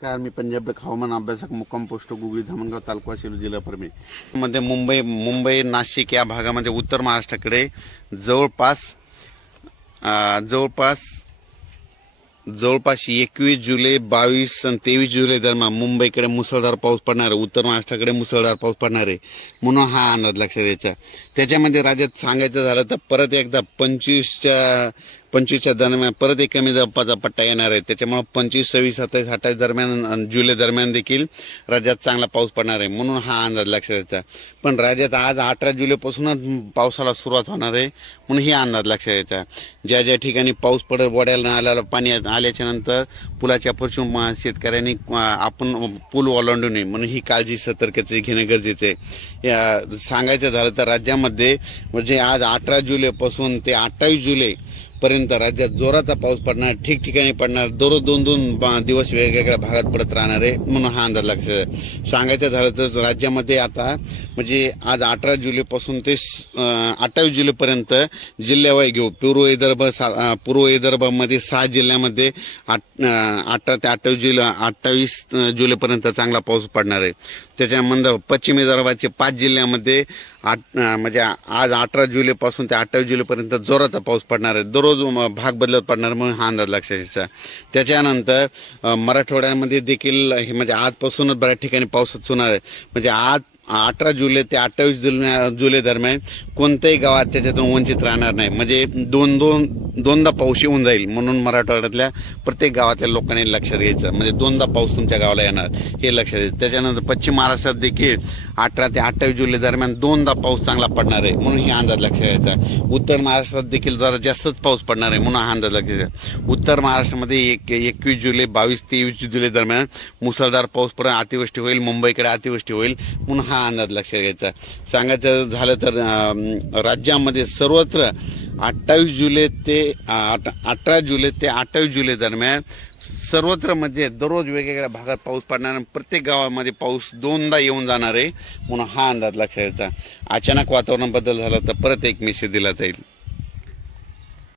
नमस्कार, मी पंजाब हवामान अभ्यासक मुक्काम पोस्ट गुगळी धामणगाव तालुका शिरूर जिल्हा परभणी मध्ये मुंबई नाशिक या भागामध्ये उत्तर महाराष्ट्राकडे जवळपास 21 जुलै 22 आणि 23 जुलै दरम्यान मुंबईकडे मुसळधार पाऊस पडणार आहे, उत्तर महाराष्ट्राकडे मुसळधार पाऊस पडणार आहे म्हणून हा अंदाज लक्षात द्यायचा। त्याच्यामध्ये राज्यात सांगायचं झालं तर परत एकदा 25च्या दरम्यान परत एक कमी दाबाचा पट्टा येणार आहे। त्याच्यामुळे 25, 26, 27, 28 दरम्यान जुलै दरम्यान देखील राज्यात चांगला पाऊस पडणार आहे म्हणून हा अंदाज लक्षात द्यायचा। पण राज्यात आज 18 जुलैपासूनच पावसाला सुरुवात होणार आहे म्हणून ही अंदाज लक्षात द्यायचा। ज्या ज्या ठिकाणी पाऊस पडत वड्याला नाल्याला पाणी आल्याच्या नंतर पुलाच्या पासून शेतकऱ्यांनी आपण पूल ओलांडू नये म्हणून ही काळजी सतर्कते घेणं गरजेचं आहे। सांगायचं झालं तर राज्यामध्ये म्हणजे आज 18 जुलैपासून ते 28 जुलै पर्यंत राज्यात जोराचा पाऊस पडणार, ठिकठिकाणी पडणार, दररोज 2-2 दिवस वेगवेगळ्या भागात पडत राहणार आहे म्हणून हा अंदाज लक्षात। सांगायचं झालं तर राज्यामध्ये आता म्हणजे आज 18 जुलैपासून ते 28 जुलैपर्यंत जिल्ह्यावाई घेऊ पूर्व विदर्भामध्ये 6 जिल्ह्यामध्ये 18 ते 28 जुलैपर्यंत चांगला पाऊस पडणार आहे। त्याच्यानंतर पश्चिम विदर्भाचे 5 जिल्ह्यामध्ये म्हणजे आज 18 जुलैपासून ते 28 जुलैपर्यंत जोराचा पाऊस पडणार आहे, दररोज भाग बदलत पडणार म्हणून हा अंदाज लक्षात घ्यायचा। त्याच्यानंतर मराठवाड्यामध्ये देखील म्हणजे आजपासूनच बऱ्याच ठिकाणी पाऊस होणार आहे। म्हणजे आज 18 जुलै ते 28 जुलै दरम्यान कोणत्याही गावात त्याच्यातून वंचित राहणार नाही, म्हणजे दोनदा पाऊस येऊन जाईल म्हणून मराठवाड्यातल्या प्रत्येक गावातल्या लोकांनी लक्षात घ्यायचं, म्हणजे 2दा पाऊस तुमच्या गावाला येणार हे लक्षात घ्यायचं। त्याच्यानंतर पश्चिम महाराष्ट्रात देखील 18 ते 28 जुलै दरम्यान 2दा पाऊस चांगला पडणार आहे म्हणून ही अंदाज लक्षात घ्यायचा। उत्तर महाराष्ट्रात देखील जरा जास्तच पाऊस पडणार आहे म्हणून हा अंदाज लक्षात घ्यायचा। उत्तर महाराष्ट्रामध्ये 21 जुलै 22-23 जुलै दरम्यान मुसळधार पाऊस पडेल, अतिवृष्टी होईल, मुंबईकडे अतिवृष्टी होईल म्हणून हा अंदाज लक्षात घ्यायचा। सांगायचं झालं तर राज्यामध्ये सर्वत्र 18 जुलै ते 28 जुलै दरम्यान सर्वत्र मध्ये दररोज वेगवेगळ्या भागात पाऊस पडणार आणि प्रत्येक गावामध्ये पाऊस 2दा येऊन जाणार आहे म्हणून हा अंदाज लक्षात घ्यायचा। अचानक वातावरण बदल झाला तर परत एक मेसेज दिला जाईल।